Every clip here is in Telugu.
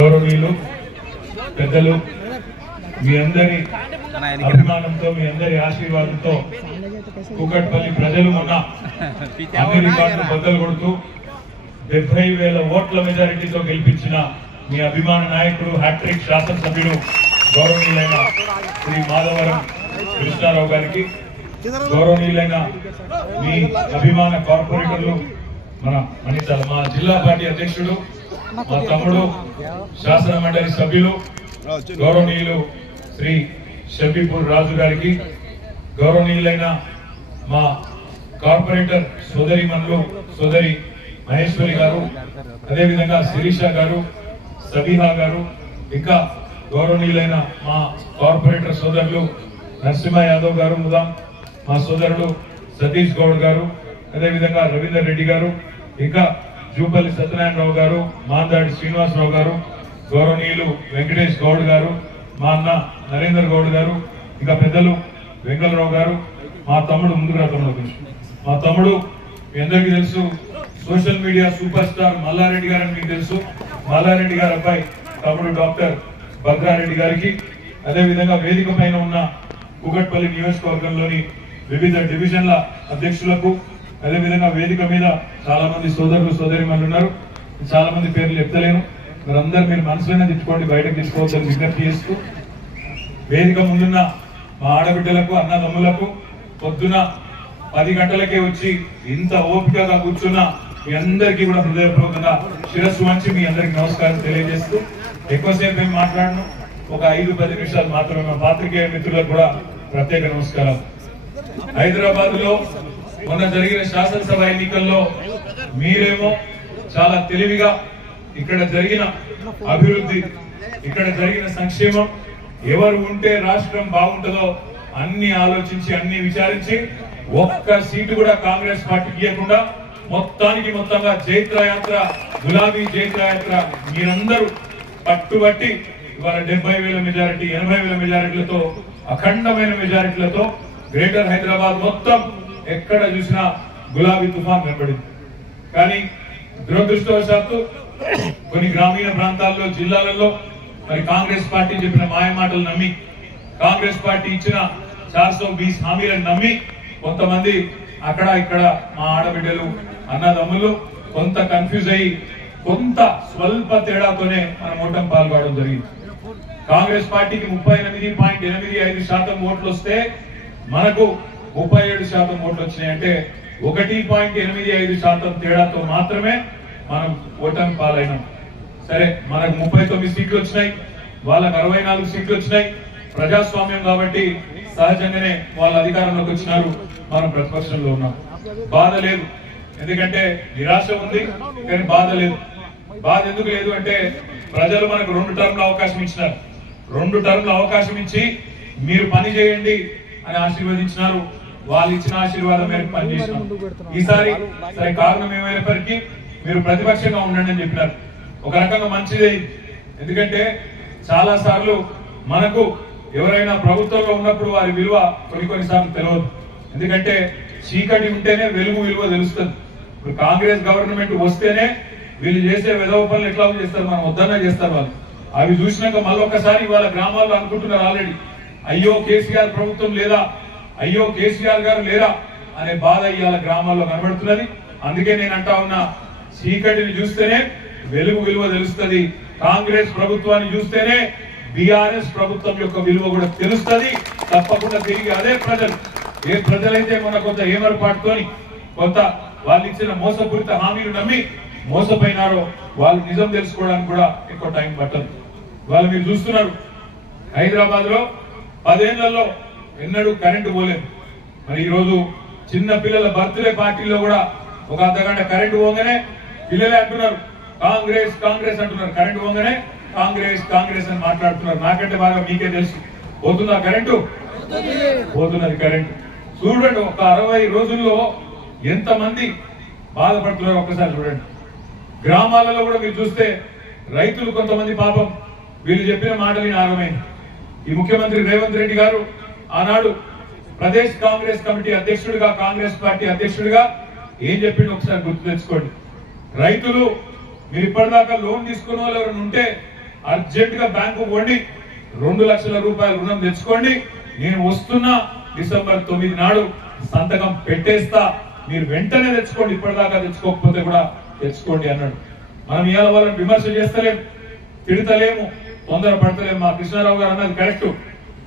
గౌరవనీయులు పెద్దలు మీ అందరి అభిమానంతో మీ అందరి ఆశీర్వాదంతో కూకట్పల్లి ప్రజలు మొన్న అన్ని రికార్డులు బద్దలు కొడుతూ 70,000 ఓట్ల మెజారిటీతో గెలిపించిన మీ అభిమాన నాయకుడు హ్యాట్రిక్ శాసనసభ్యుడు గౌరవనీయులైన శ్రీ మాధవరం కృష్ణారావు గారికి, గౌరవనీయులైన మీ అభిమాన కార్పొరేటర్లు మా జిల్లా పార్టీ అధ్యక్షుడు మా తమ్ముడు శాసన మండలి సభ్యులు గౌరవనీయులు శ్రీ షబీపూర్ రాజు గారికి, గౌరవనీయులైన మా కార్పొరేటర్ సోదరి సోదరి మహేశ్వరి గారు, అదేవిధంగా శిరీష గారు, సబీహా గారు, ఇంకా గౌరవనీయులైన మా కార్పొరేటర్ సోదరులు నరసింహ యాదవ్ గారు, మా సోదరుడు సతీష్ గౌడ్ గారు, అదేవిధంగా రవీందర్ రెడ్డి గారు, ఇంకా జూపల్లి సత్యనారాయణరావు గారు, మాందాడి శ్రీనివాసరావు గారు, గౌరవనీయులు వెంకటేష్ గౌడ్ గారు, మా అన్న నరేందర్ గౌడ్ గారు, ఇంకా పెద్దలు వెంకటరావు గారు, మా తమ్ముడు మా తమ్ముడు మీ అందరికీ తెలుసు social media super star Mallareddy గారు అని మీకు తెలుసు. మల్లారెడ్డి గారి అబ్బాయి తమ్ముడు డాక్టర్ భద్రారెడ్డి గారికి, అదేవిధంగా వేదిక పైన ఉన్న కూకట్పల్లి నియోజకవర్గంలోని వివిధ డివిజన్ల అధ్యక్షులకు, అదేవిధంగా వేదిక మీద చాలా మంది సోదరులు సోదరిమణులు ఉన్నారు. చాలా మంది పేర్లు చెప్తలేను, మీరు మనసులోనే తెచ్చుకోండి, బయటకు తీసుకోవద్దని విజ్ఞప్తి చేస్తూ, వేదిక ముందున్న మా ఆడబిడ్డలకు అన్నదమ్ములకు పొద్దున 10 గంటలకే వచ్చి ఇంత ఓపికగా కూర్చున్న మీ అందరికీ కూడా హృదయపూర్వకంగా శిరస్సు వంచి మీ అందరికి నమస్కారం తెలియజేస్తూ, ఎక్కువసేపు ఏం మాట్లాడను, ఒక 5-10 నిమిషాలు మాత్రమే మా పాత్రికేయ మిత్రులకు కూడా ప్రత్యేక నమస్కారాలు. హైదరాబాద్ లో మొన్న జరిగిన శాసనసభ ఎన్నికల్లో మీరేమో చాలా తెలివిగా ఇక్కడ జరిగిన అభివృద్ధి, ఇక్కడ జరిగిన సంక్షేమం, ఎవరు ఉంటే రాష్ట్రం బాగుంటుందో అన్ని ఆలోచించి అన్ని విచారించి ఒక్క సీటు కూడా కాంగ్రెస్ పార్టీకి ఇవ్వకుండా మొత్తంగా జైత్రయాత్ర, గులాబీ జైత్రయాత్ర మీరందరూ పట్టుబట్టి ఇవాళ 70,000 మెజారిటీ 80,000 మెజారిటీలతో అఖండమైన మెజారిటీలతో గ్రేటర్ హైదరాబాద్ మొత్తం ఎక్కడ చూసినా గులాబీ తుఫాన్ కనబడింది. కానీ దురదృష్టవశాత్తు కొన్ని గ్రామీణ ప్రాంతాల్లో జిల్లాలలో మరి కాంగ్రెస్ పార్టీ చెప్పిన మాయ మాటలు నమ్మి, కాంగ్రెస్ పార్టీ ఇచ్చిన 420 హామీలను నమ్మి కొంతమంది అక్కడ ఇక్కడ మా ఆడబిడ్డలు అన్నదమ్ములు కొంత కన్ఫ్యూజ్ అయ్యి కొంత స్వల్ప తేడాతోనే మనం ఓటమి పాల్గొనడం జరిగింది. కాంగ్రెస్ పార్టీకి 38.85% ఓట్లు వస్తే మనకు 37% ఓట్లు వచ్చినాయి. అంటే 1.85% తేడాతో మాత్రమే మనం ఓటమి పాలైనాం. సరే, మనకు 39 సీట్లు వచ్చినాయి, వాళ్ళకు 64 సీట్లు వచ్చినాయి. ప్రజాస్వామ్యం కాబట్టి సహజంగానే వాళ్ళ అధికారంలోకి వచ్చినారు, మనం ప్రతిపక్షంలో ఉన్నాం. బాధ లేదు, ఎందుకంటే నిరాశ ఉంది కానీ బాధ లేదు. బాధ ఎందుకు లేదు అంటే ప్రజలు మనకు 2 టర్మ్ల అవకాశం ఇచ్చినారు. 2 టర్మ్ల అవకాశం ఇచ్చి మీరు పని చేయండి అని ఆశీర్వదించినారు. వాళ్ళు ఇచ్చిన ఆశీర్వాదం మేరకు పనిచేసినారు. ఈసారి సరే కారణం ఏమైనప్పటికీ మీరు ప్రతిపక్షంగా ఉండండి అని చెప్పినారు. ఒక రకంగా మంచిదే, ఎందుకంటే చాలా సార్లు మనకు ఎవరైనా ప్రభుత్వంలో ఉన్నప్పుడు వారి విలువ కొన్నిసార్లు తెలియదు. ఎందుకంటే చీకటి ఉంటేనే వెలుగు విలువ తెలుస్తుంది. ఇప్పుడు కాంగ్రెస్ గవర్నమెంట్ వస్తేనే వీళ్ళు చేసే వెధవ పనులు ఎట్లా చేస్తారు, మనం వద్దన్నా చేస్తారు వాళ్ళు. అవి చూసినాక మళ్ళొక్కసారి వాళ్ళ గ్రామాల్లో అనుకుంటున్నారు ఆల్రెడీ, అయ్యో కేసీఆర్ ప్రభుత్వం లేదా, అయ్యో కేసీఆర్ గారు లేరా అనే బాధ ఇవాళ గ్రామాల్లో కనబడుతున్నది. అందుకే నేను అంటా ఉన్నా, చీకటిని చూస్తేనే వెలుగు విలువ తెలుస్తుంది. కాంగ్రెస్ ప్రభుత్వాన్ని చూస్తేనే బీఆర్ఎస్ ప్రభుత్వం యొక్క విలువ కూడా తెలుస్తుంది. తప్పకుండా తిరిగి అదే ప్రజలు, ఏ ప్రజలైతే మన కొంత ఏమరపాటుతోని కొంత వాళ్ళు ఇచ్చిన మోసపూరిత హామీలు నమ్మి మోసపోయినారో వాళ్ళు నిజం తెలుసుకోవడానికి కూడా ఎక్కువ టైం పట్టదు. వాళ్ళు మీరు చూస్తున్నారు, హైదరాబాద్ లో 10 ఏళ్లలో ఎన్నడూ కరెంటు పోలేదు. మరి ఈరోజు చిన్న పిల్లల బర్త్డే పార్టీలో కూడా ఒక అర్ధగంట కరెంటు పోగానే పిల్లలే అంటున్నారు కాంగ్రెస్ కాంగ్రెస్ అంటున్నారు. కరెంటు పోగానే కాంగ్రెస్ కాంగ్రెస్ అని మాట్లాడుతున్నారు. నాకంటే బాగా మీకే తెలుసు, పోతుందా కరెంటు? పోతున్నది కరెంటు. చూడండి, ఒక 60 రోజుల్లో ఎంతమంది బాధపడుతున్నారు ఒక్కసారి చూడండి. గ్రామాలలో కూడా మీరు చూస్తే రైతులు కొంతమంది పాపం వీళ్ళు చెప్పిన మాటలు ఆగమైంది. ఈ ముఖ్యమంత్రి రేవంత్ రెడ్డి గారు ఆనాడు ప్రదేశ్ కాంగ్రెస్ కమిటీ అధ్యక్షుడిగా, కాంగ్రెస్ పార్టీ అధ్యక్షుడిగా ఏం చెప్పిండు ఒకసారి గుర్తు తెచ్చుకోండి. రైతులు మీరు ఇప్పటిదాకా లోన్ తీసుకున్న వాళ్ళు ఎవరైనా ఉంటే అర్జెంట్ గా బ్యాంకు పోండి, 2 లక్షల రూపాయల రుణం తెచ్చుకోండి, నేను వస్తున్నా డిసెంబర్ 9 నాడు సంతకం పెట్టేస్తా, మీరు వెంటనే తెచ్చుకోండి, ఇప్పటిదాకా తెచ్చుకోకపోతే కూడా తెచ్చుకోండి అన్నాడు. మనం ఇవాళ వాళ్ళని విమర్శ చేస్తలేము, తిడతలేము, తొందర పడతలేము. మా కృష్ణారావు గారు అన్నది కరెక్ట్,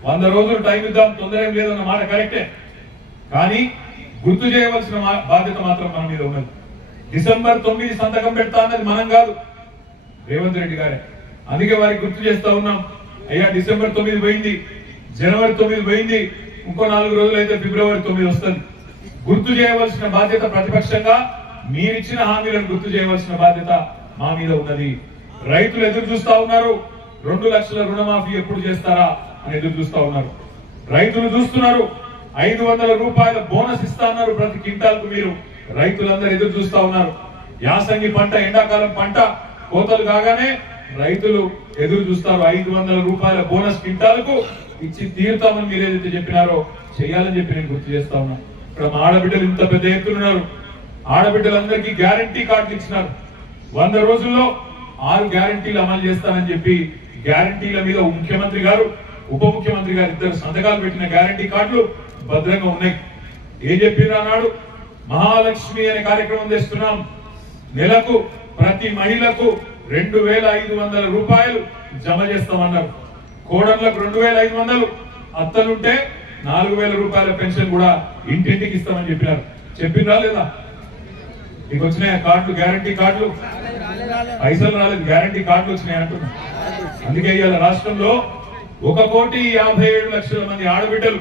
100 రోజులు టైం ఇద్దాం, తొందర ఏం లేదన్న మాట కరెక్టే. కానీ గుర్తు చేయవలసిన బాధ్యత మాత్రం మన మీద ఉన్నది. డిసెంబర్ 9 సంతకం పెడతా అన్నది మనం కాదు, రేవంత్ రెడ్డి గారే. అందుకే వారికి గుర్తు చేస్తా ఉన్నాం, అయ్యా డిసెంబర్ 9 పోయింది, జనవరి 9 పోయింది, ఇంకో 4 రోజులు అయితే ఫిబ్రవరి 9 వస్తుంది. గుర్తు చేయవలసిన బాధ్యత ప్రతిపక్షంగా మీరిచ్చిన హామీలను గుర్తు చేయవలసిన బాధ్యత మా మీద ఉన్నది. రైతులు ఎదురు చూస్తా ఉన్నారు, 2 లక్షల రుణమాఫీ ఎప్పుడు చేస్తారా అని ఎదురు చూస్తా ఉన్నారు. రైతులు చూస్తున్నారు, 500 రూపాయల బోనస్ ఇస్తా ఉన్నారు ప్రతి క్వింటాల్కు. మీరు రైతులందరూ ఎదురు చూస్తా ఉన్నారు. యాసంగి పంట, ఎండాకాలం పంట కోతలు కాగానే రైతులు ఎదురు చూస్తారు. 500 రూపాయల బోనస్ క్వింటాల్కు ఇచ్చి తీరుతామని మీరు ఏదైతే చెప్పినారో చేయాలని చెప్పి నేను గుర్తు చేస్తా ఉన్నా. ఇక్కడ మా ఆడబిడ్డలు ఇంత పెద్ద ఎత్తున్నారు. ఆడబిడ్డలందరికీ గ్యారంటీ కార్డులు ఇచ్చినారు. 100 రోజుల్లో 6 గ్యారంటీలు అమలు చేస్తానని చెప్పి గ్యారంటీల మీద ముఖ్యమంత్రి గారు, ఉప ముఖ్యమంత్రి గారు ఇద్దరు సంతకాలు పెట్టిన గ్యారంటీ కార్డులు భద్రంగా ఉన్నాయి. ఏం చెప్పినా నాడు మహాలక్ష్మి అనే కార్యక్రమం చేస్తున్నాం. నెలకు ప్రతి మహిళకు 2500 రూపాయలు జమ చేస్తామన్నారు. కోడళ్లకు 2500, అత్తలుంటే 4000 రూపాయల పెన్షన్ కూడా ఇంటింటికి ఇస్తామని చెప్పినారు. చెప్పినా లేదా? మీకు వచ్చినాయి కార్డులు, గ్యారంటీ కార్డులు? పైసలు రాలేదు, గ్యారంటీ కార్డులు వచ్చినాయి అంటున్నా. అందుకే ఇవాళ రాష్ట్రంలో 1,57,00,000 మంది ఆడబిడ్డలు,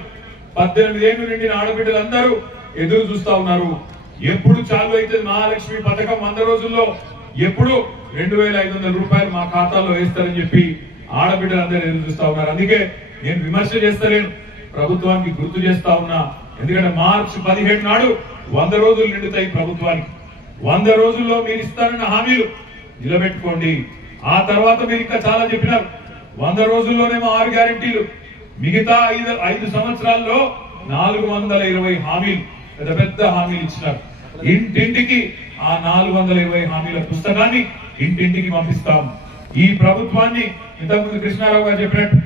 18 ఏళ్లు నిండిన ఆడబిడ్డలందరూ ఎదురు చూస్తా ఉన్నారు. ఎప్పుడు చాలు అయితే మహాలక్ష్మి పథకం 100 రోజుల్లో, ఎప్పుడు 2500 రూపాయలు మా ఖాతాలో వేస్తారని చెప్పి ఆడబిడ్డలందరూ ఎదురు చూస్తా ఉన్నారు. అందుకే నేను విమర్శ చేస్తలేను, ప్రభుత్వానికి గుర్తు చేస్తా ఉన్నా. ఎందుకంటే మార్చి 17 నాడు 100 రోజులు నిండుతాయి ప్రభుత్వానికి. 100 రోజుల్లో మీరు ఇస్తారన్న హామీలు నిలబెట్టుకోండి. ఆ తర్వాత మీరు ఇంకా చాలా చెప్పినారు. 100 రోజుల్లోనేమో 6 గ్యారెంటీలు, మిగతా 5 సంవత్సరాల్లో 420 హామీలు, పెద్ద పెద్ద హామీలు ఇచ్చినారు. ఇంటింటికి ఆ 420 హామీల పుస్తకాన్ని ఇంటింటికి పంపిస్తాం. ఈ ప్రభుత్వాన్ని ఇంతకుముందు కృష్ణారావు గారు చెప్పినట్టు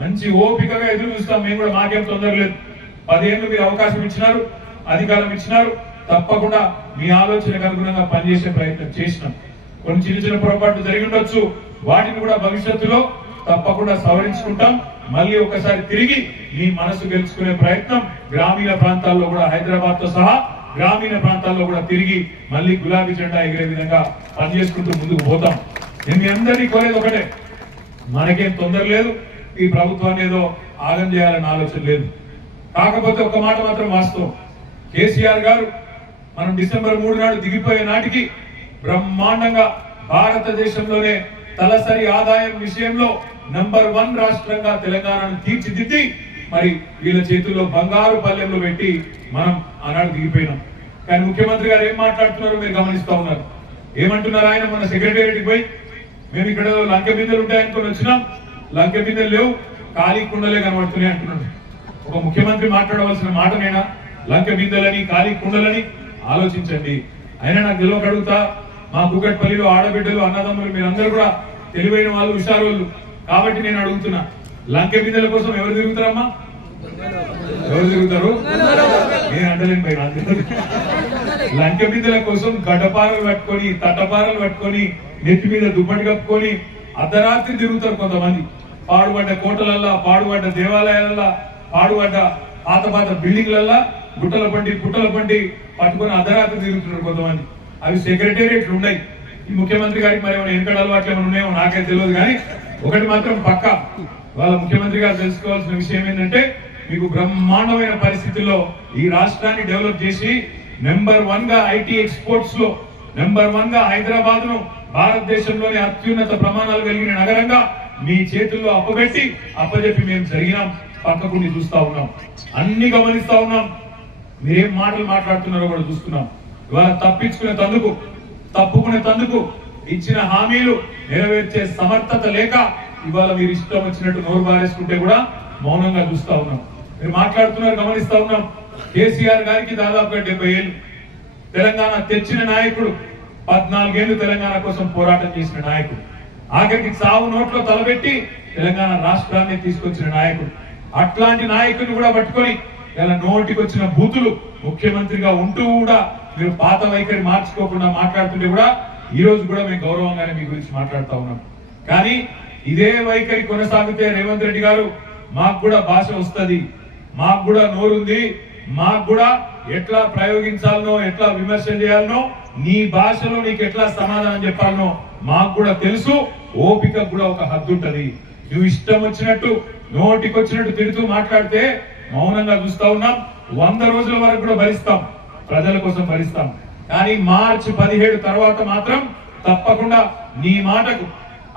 మంచి ఓపికగా ఎదురు చూస్తాం. మేము కూడా, మాకేం తొందర లేదు. 10 ఏళ్ళు మీరు అవకాశం ఇచ్చినారు, అధికారం ఇచ్చినారు, తప్పకుండా మీ ఆలోచనకు అనుగుణంగా పనిచేసే ప్రయత్నం చేసినాం. కొన్ని చిన్న చిన్న పొరపాట్లు జరిగి ఉండొచ్చు, వాటిని కూడా భవిష్యత్తులో తప్పకుండా సవరించుకుంటాం. మళ్ళీ ఒకసారి తిరిగి మీ మనసు గెలుచుకునే ప్రయత్నం గ్రామీణ ప్రాంతాల్లో కూడా, హైదరాబాద్ తో సహా గ్రామీణ ప్రాంతాల్లో కూడా తిరిగి మళ్ళీ గులాబీ జెండా ఎగిరే విధంగా పనిచేసుకుంటూ ముందుకు పోతాం. నేను మీ అందరినీ కోరేది ఒకటే, మనకేం తొందర లేదు, ఈ ప్రభుత్వాన్ని ఏదో ఆగం చేయాలన్న ఆలోచన లేదు. కాకపోతే ఒక మాట మాత్రం వాస్తవం, కేసీఆర్ గారు మనం డిసెంబర్ 3 నాడు దిగిపోయే నాటికి బ్రహ్మాండంగా భారతదేశంలోనే తలసరి ఆదాయం విషయంలో నంబర్ 1 రాష్ట్రంగా తెలంగాణను తీర్చిదిద్ది మరి వీళ్ళ చేతుల్లో బంగారు పల్లెంలో పెట్టి మనం ఆనాడు దిగిపోయినాం. కానీ ముఖ్యమంత్రి గారు ఏం మాట్లాడుతున్నారో మీరు గమనిస్తా ఉన్నారు. ఏమంటున్నారు ఆయన? మన సెక్రటేరియట్కి పోయి మేము ఇక్కడ లంకె బిందెలు ఉంటాయనుకొని వచ్చినాం, లంకె బిందెలు లేవు, ఖాళీ కుండలే కనబడుతున్నాయి అంటున్నాడు. ఒక ముఖ్యమంత్రి మాట్లాడవలసిన మాటనేనా లంకె బిందెలని, ఖాళీ కుండలని? ఆలోచించండి. అయినా నాకు తెలియక అడుగుతా, మా కూకట్పల్లిలో ఆడబిడ్డలు, అన్నదమ్ములు మీరందరూ కూడా తెలివైన వాళ్ళు, హుషారోళ్ళు కాబట్టి నేను అడుగుతున్నా, లంకె బిందెల కోసం ఎవరు తిరుగుతారమ్మా? ఎవరు తిరుగుతారు? నేను అంటలేను పైన. లంకె బిందెల కోసం గడ్డపారలు పట్టుకొని, తట్టపారలు పట్టుకొని, నెత్తి మీద దుప్పటి కప్పుకొని అర్ధరాత్రి తిరుగుతారు కొంతమంది. పాడుపడ్డ కోటలల్లా, పాడుపడ్డ దేవాలయాలల్లా, పాడుపడ్డ పాత పాత బిల్డింగ్లల్లా గుట్టల పండి పుట్టల పండి పట్టుకొని అర్ధరాత్రి తిరుగుతున్నారు కొంతమంది. అవి సెక్రటేరియట్లు ఉన్నాయి. ఈ ముఖ్యమంత్రి గారికి మరి ఏమైనా ఎన్నికల అలవాట్లు ఏమైనా ఉన్నాయో నాకైతే తెలియదు. కానీ ఒకటి మాత్రం పక్క, వాళ్ళ ముఖ్యమంత్రి గారు తెలుసుకోవాల్సిన విషయం ఏంటంటే, మీకు బ్రహ్మాండమైన పరిస్థితుల్లో ఈ రాష్ట్రాన్ని డెవలప్ చేసి నెంబర్ 1 గా ఐటీ ఎక్స్పోర్ట్స్ లో నెంబర్ 1 గా హైదరాబాద్ ను భారతదేశంలోని అత్యున్నత ప్రమాణాలు కలిగిన నగరంగా మీ చేతుల్లో అప్పచెప్పి మేము జరిగినాం. పక్కకుండి చూస్తా ఉన్నాం, అన్ని గమనిస్తా ఉన్నాం. మీరేం మాటలు మాట్లాడుతున్నారో కూడా చూస్తున్నాం. ఇవాళ తప్పుకునే తందుకు ఇచ్చిన హామీలు నెరవేర్చే సమర్థత లేక ఇవాళ మీరు ఇష్టం వచ్చినట్టు నోరు బారేసుకుంటే కూడా మౌనంగా చూస్తా ఉన్నాం. మీరు మాట్లాడుతున్నారు, గమనిస్తా ఉన్నాం. కేసీఆర్ గారికి దాదాపుగా 70 ఏళ్ళు తెలంగాణ తెచ్చిన నాయకుడు, 14 ఏళ్లు తెలంగాణ కోసం పోరాటం చేసిన నాయకుడు. ఆఖరికి సావు నోట్లో తలబెట్టి తెలంగాణ రాష్ట్రాన్ని తీసుకొచ్చిన నాయకుడు. అట్లాంటి నాయకుడిని కూడా పట్టుకొని ఇలా నోటికొచ్చిన బూతులు ముఖ్యమంత్రిగా ఉంటూ కూడా మీరు పాత వైఖరి మార్చుకోకుండా మాట్లాడుతుంటే కూడా ఈ రోజు కూడా మేము గౌరవంగానే మీ గురించి మాట్లాడుతూ ఉన్నాం. కానీ ఇదే వైఖరి కొనసాగితే రేవంత్ రెడ్డి గారు మాకు కూడా భాష వస్తుంది, మాకు కూడా నోరుంది, మాకు కూడా ఎట్లా ప్రయోగించాలనో ఎట్లా విమర్శలు చేయాలనో నీ భాషలో నీకు ఎట్లా సమాధానం చెప్పాలనో మాకు కూడా తెలుసు. ఓపిక కూడా ఒక హద్దు ఉంటది. నువ్వు ఇష్టం వచ్చినట్టు నోటికొచ్చినట్టు తిడుతూ మాట్లాడితే మౌనంగా చూస్తా ఉన్నాం. 100 రోజుల వరకు కూడా భరిస్తాం, ప్రజల కోసం భరిస్తాం. కానీ మార్చి 17 తర్వాత మాత్రం తప్పకుండా నీ మాటకు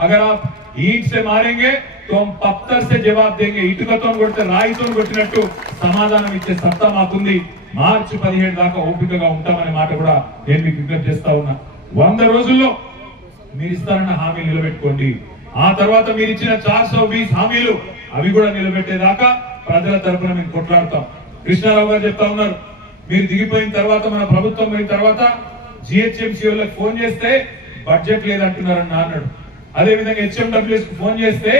అగర్ आप ईंट से मारेंगे तो हम पत्थर से जवाब देंगे. ఇటుకతో కొడితే రాయితో కొట్టినట్టు సమాధానం ఇచ్చే సత్తా మాకుంది. మార్చి 17 దాకా ఓపికగా ఉంటామనే మాట కూడా నేను మీకు విజ్ఞప్తి చేస్తా ఉన్నా. 100 రోజుల్లో మీరు ఇస్తారన్న హామీ నిలబెట్టుకోండి. ఆ తర్వాత మీరు ఇచ్చిన 420 హామీలు అవి కూడా నిలబెట్టేదాకా ప్రజల తరపున మేము కొట్లాడతాం. కృష్ణారావు గారు చెప్తా ఉన్నారు, మీరు దిగిపోయిన తర్వాత మన ప్రభుత్వం పోయిన తర్వాత జిహెచ్ఎంసీ వాళ్ళకి ఫోన్ చేస్తే బడ్జెట్ లేదంటున్నారని అన్నాడు. అదే విధంగా హెచ్ఎండబ్ల్యూఎస్ కు ఫోన్ చేస్తే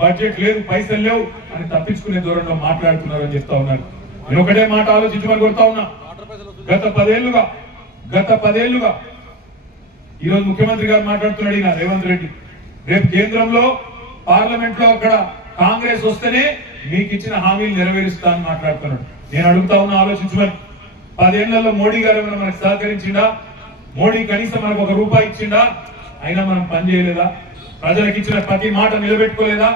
బడ్జెట్ లేదు, పైసలు లేవు అని తప్పించుకునే దూరంలో మాట్లాడుతున్నారు అని చెప్తా ఉన్నారు. నేను ఒకటే మాట ఆలోచించమని కోరుతా ఉన్నా. గత 10 ఏళ్లుగా ఈరోజు ముఖ్యమంత్రి గారు మాట్లాడుతున్నాడు, ఈయన రేవంత్ రెడ్డి. రేపు కేంద్రంలో పార్లమెంట్ లో అక్కడ కాంగ్రెస్ వస్తేనే మీకు ఇచ్చిన హామీలు నెరవేరుస్తా అని మాట్లాడుతున్నాడు. నేను అడుగుతా ఉన్నా, ఆలోచించమని. 10 ఏళ్లలో మోడీ గారు ఏమైనా మనకు సహకరించిందా? మోడీ కనీసం మనకు ₹1 ఇచ్చిందా? అయినా మనం పని చేయలేదా? ప్రజలకు ఇచ్చిన ప్రతి మాట నిలబెట్టుకోలేదా?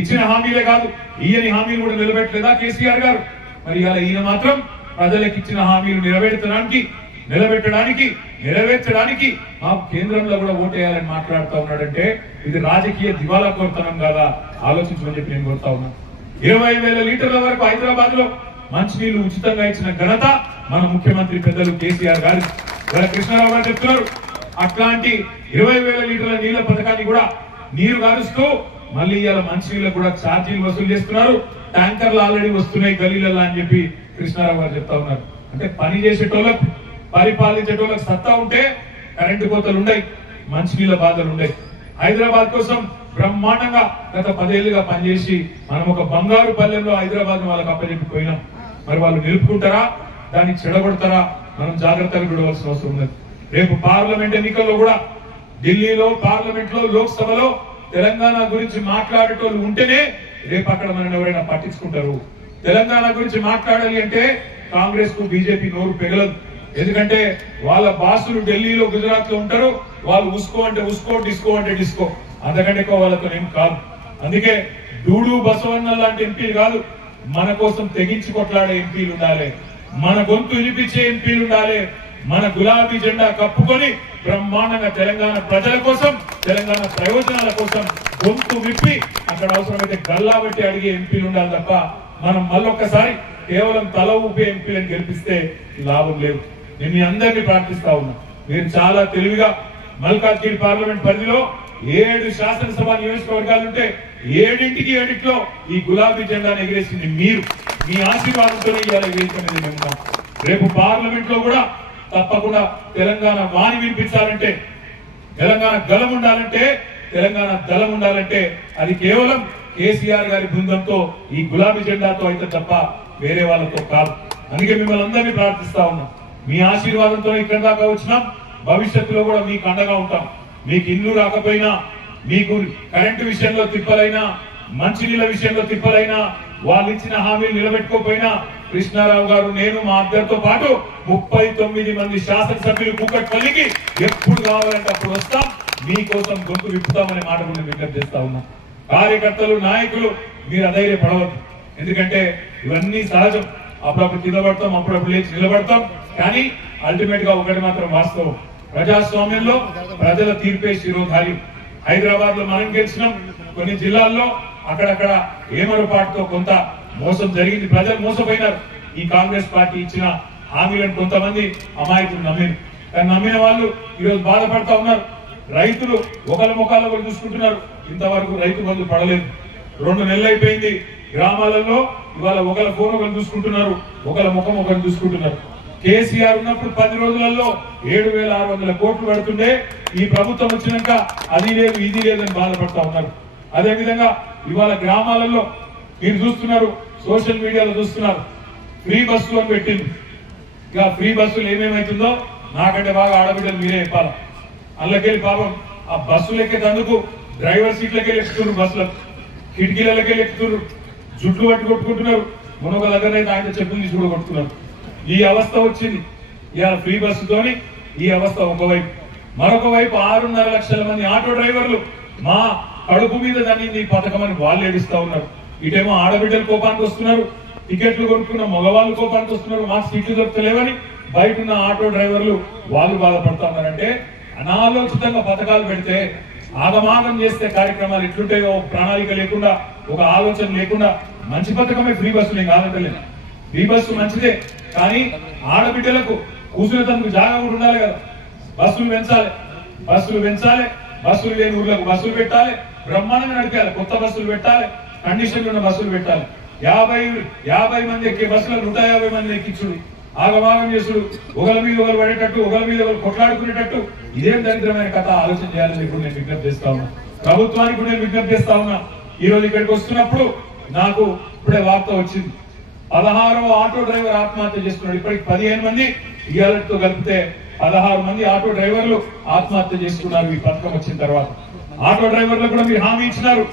ఇచ్చిన హామీలే కాదు, ఈయని హామీలు కూడా నిలబెట్టలేదా కేసీఆర్ గారు? మరి ఇలా ఈయన మాత్రం ప్రజలకు ఇచ్చిన హామీలు నెరవేర్చడానికి మాకు కేంద్రంలో కూడా ఓటేయాలని మాట్లాడుతూ ఉన్నాడంటే ఇది రాజకీయ దివాలా కోరుతనం కాదా? ఆలోచించమని చెప్పి నేను కోరుతా ఉన్నా. 20,000 లీటర్ల వరకు హైదరాబాద్ లో మంచినీళ్లు ఉచితంగా ఇచ్చిన ఘనత మన ముఖ్యమంత్రి పెద్దలు కేసీఆర్ గారు. కృష్ణారావు గారు చెప్తున్నారు, అట్లాంటి 20,000 లీటర్ల నీళ్ల పథకాన్ని కూడా నీరు గారుస్తూ మళ్ళీ ఇలా మంచినీళ్ళకు కూడా ఛార్జీలు వసూలు చేస్తున్నారు. ట్యాంకర్లు ఆల్రెడీ వస్తున్నాయి గలీలలో అని చెప్పి కృష్ణారావు గారు చెప్తా ఉన్నారు. అంటే పని చేసేటోళ్ళకు, పరిపాలించేటోళ్ళకు సత్తా ఉంటే కరెంటు కోతలు ఉండయి, మంచినీళ్ళ బాధలు ఉండయి. హైదరాబాద్ కోసం బ్రహ్మాండంగా గత 10 ఏళ్లుగా పనిచేసి మనం ఒక బంగారు పల్లెంలో హైదరాబాద్ వాళ్ళకి అప్పచెప్పిపోయినాం. మరి వాళ్ళు నిలుపుకుంటారా, దాన్ని చెడగొడతారా? మనం జాగ్రత్తగా చూడవలసిన అవసరం ఉన్నది. రేపు పార్లమెంట్ ఎన్నికల్లో కూడా ఢిల్లీలో, పార్లమెంట్ లో, లోక్సభలో తెలంగాణ గురించి మాట్లాడేటోళ్ళు ఉంటేనే రేపు అక్కడ మనం ఎవరైనా పట్టించుకుంటారు. తెలంగాణ గురించి మాట్లాడాలి అంటే కాంగ్రెస్ కు బీజేపీ నోరు పెగలదు. ఎందుకంటే వాళ్ళ బాసులు ఢిల్లీలో, గుజరాత్ లో ఉంటారు. వాళ్ళు ఉస్కో అంటే ఉస్కో, డిస్కో అంటే డిస్కో, అంతకంటే ఎక్కువ వాళ్ళతో ఏం కాదు. అందుకే డూడు బసవన్న లాంటి ఎంపీలు కాదు, మన కోసం తెగించి కొట్లాడే ఎంపీలు ఉండాలి, మన గొంతు వినిపించే ఎంపీలు ఉండాలి. మన గులాబీ జెండా కప్పుకొని బ్రహ్మాండంగా తెలంగాణ ప్రజల కోసం, తెలంగాణ ప్రయోజనాల కోసం గొంతు విప్పి అక్కడ అవసరమైతే గల్లా పెట్టి అడిగే ఎంపీలు ఉండాలి తప్ప మనం మళ్ళొక్కసారి కేవలం తల ఊపే ఎంపీలను గెలిపిస్తే లాభం లేదు. నేను మీ అందరినీ ప్రార్థిస్తా ఉన్నా, మీరు చాలా తెలివిగా మల్కాజ్గిరి పార్లమెంట్ పరిధిలో 7 శాసనసభ నియోజకవర్గాలుంటే 7 ఈ గులాబీ జెండాను ఎగిరేసింది మీరు. మీ ఆశీర్వాదంతోనే ఇవాళ ఎగిరేసినది మేము. రేపు పార్లమెంట్ లో కూడా తప్పకుండా తెలంగాణ వాణి వినిపించాలంటే, తెలంగాణ గలం ఉండాలంటే, తెలంగాణ దళం ఉండాలంటే అది కేవలం కేసీఆర్ గారి బృందంతో, ఈ గులాబీ జెండాతో అయితే తప్ప వేరే వాళ్ళతో కాదు. అందుకే మిమ్మల్ని అందరినీ ప్రార్థిస్తా ఉన్నాం. మీ ఆశీర్వాదంతో ఇక్కడ దాకా వచ్చినాం. భవిష్యత్తులో కూడా మీకు అండగా ఉంటాం. మీకు ఇల్లు రాకపోయినా, మీకు కరెంటు విషయంలో తిప్పలైనా, మంచినీళ్ళ విషయంలో తిప్పలైనా, వాళ్ళు ఇచ్చిన హామీలు నిలబెట్టుకోకపోయినా కృష్ణారావు గారు, నేను, మా అందరితో పాటు 39 మంది శాసనసభ్యులు కూకట్పల్లికి ఎప్పుడు కావాలంటే అప్పుడు వస్తాం, మీకోసం గొంతు విప్పుతామనే మాట కూడా విజ్ఞప్తి చేస్తా ఉన్నాం. కార్యకర్తలు, నాయకులు మీరు అధైర్యపడవద్దు. ఎందుకంటే ఇవన్నీ సహజం. అప్పుడప్పుడు కింద పడతాం, అప్పుడప్పుడు లేచి నిలబడతాం. కానీ అల్టిమేట్ గా ఒకటి మాత్రం వాస్తవం, ప్రజాస్వామ్యంలో ప్రజల తీర్పే శిరోధార్యం. హైదరాబాద్ లో మనం గెలిచినాం, కొన్ని జిల్లాల్లో అక్కడక్కడ ఏమరపాటుతో కొంత మోసం జరిగింది, ప్రజలు మోసపోయినారు. ఈ కాంగ్రెస్ పార్టీ ఇచ్చిన హామీలను కొంతమంది అమాయకులు నమ్మిన, కానీ నమ్మిన వాళ్ళు ఈరోజు బాధపడతా ఉన్నారు. రైతులు ఒకరి ముఖాలు ఒకరు చూసుకుంటున్నారు. ఇంతవరకు రైతు బంధు పడలేదు. 2 నెలలు అయిపోయింది. గ్రామాలలో ఇవాళ ఒకరి ఫోన్ ఒకరు చూసుకుంటున్నారు, ఒకరి ముఖం ఒకరు చూసుకుంటున్నారు. కేసీఆర్ ఉన్నప్పుడు 10 రోజులలో 7,600 కోట్లు పడుతుండే. ఈ ప్రభుత్వం వచ్చినాక అది లేదు ఇది లేదని బాధపడతా ఉన్నారు. అదేవిధంగా ఇవాళ గ్రామాలలో మీరు చూస్తున్నారు, సోషల్ మీడియాలో చూస్తున్నారు, ఫ్రీ బస్సులు అని పెట్టింది. ఇక ఫ్రీ బస్సులు ఏమేమైతుందో నాకంటే బాగా ఆడబిడ్డలు మీరే చెప్పాలి. అందులోకెళ్ళి పాపం ఆ బస్సులు ఎక్కేందుకు డ్రైవర్ సీట్లకెళ్ళి ఎక్కుతున్నారు, బస్సులకు కిటికీలకెళ్ళి ఎక్కుతున్నారు, జుట్లు పట్టి కొట్టుకుంటున్నారు. మనొక దగ్గర అయితే ఆయన చెప్పులు తీసి కూడా కొట్టుకున్నారు. ఈ అవస్థ వచ్చింది ఇవాళ ఫ్రీ బస్సుతోని. ఈ అవస్థ ఒకవైపు, మరొక వైపు 6.5 లక్షల మంది ఆటో డ్రైవర్లు మా కడుపు మీద దాన్ని ఈ పథకం అని వాళ్ళు ఏడుస్తా ఉన్నారు. ఇటేమో ఆడబిడ్డలు కోపానికి వస్తున్నారు, టికెట్లు కొనుక్కున్న మగవాళ్ళు కోపానికి వస్తున్నారు, మాకు సీట్లు దొరకలేవని బయట ఉన్న ఆటో డ్రైవర్లు వాళ్ళు బాధపడతా ఉన్నారంటే అనాలోచితంగా పథకాలు పెడితే ఆగమాగం చేస్తే కార్యక్రమాలు ఎట్లుంటాయో ప్రణాళిక లేకుండా ఒక ఆలోచన లేకుండా మంచి పథకమే ఫ్రీ బస్సు. నేను కాదంటలేదు, ఫ్రీ బస్సు మంచిదే, కానీ ఆడబిడ్డలకు కూర్చునేందుకు జాగా కూడా ఉండాలి కదా. బస్సులు పెంచాలి, బస్సులు లేని ఊర్లకు బస్సులు పెట్టాలి, బ్రహ్మాండంగా నడిపాలి, కొత్త బస్సులు పెట్టాలి, కండిషన్లు ఉన్న బస్సులు పెట్టాలి. 50 మంది ఎక్కే బస్సులకు 150 మంది ఎక్కించుడు, ఆగమాగం చేసుడు, ఒకరి మీద ఒకరు పడేటట్టు, ఒకరి మీద ఒకరు కొట్లాడుకునేటట్టు, ఇదేం దరిద్రమైన కథ. ఆలోచన చేయాలని ఇప్పుడు నేను విజ్ఞప్తి చేస్తా ఉన్నా, ప్రభుత్వానికి కూడా నేను విజ్ఞప్తి చేస్తా ఉన్నా. ఈ రోజు ఇక్కడికి వస్తున్నప్పుడు నాకు ఇప్పుడే వార్త వచ్చింది, 16వ ఆటో డ్రైవర్ ఆత్మహత్య చేసుకున్నాడు. ఇప్పటికి 15 మంది, ఇయాలతో కలిపితే 16 మంది ఆటో డ్రైవర్లు ఆత్మహత్య చేసుకున్నారు ఈ పథకం వచ్చిన తర్వాత. ఆటో డ్రైవర్లకు కూడా మీరు హామీ ఇచ్చినారు,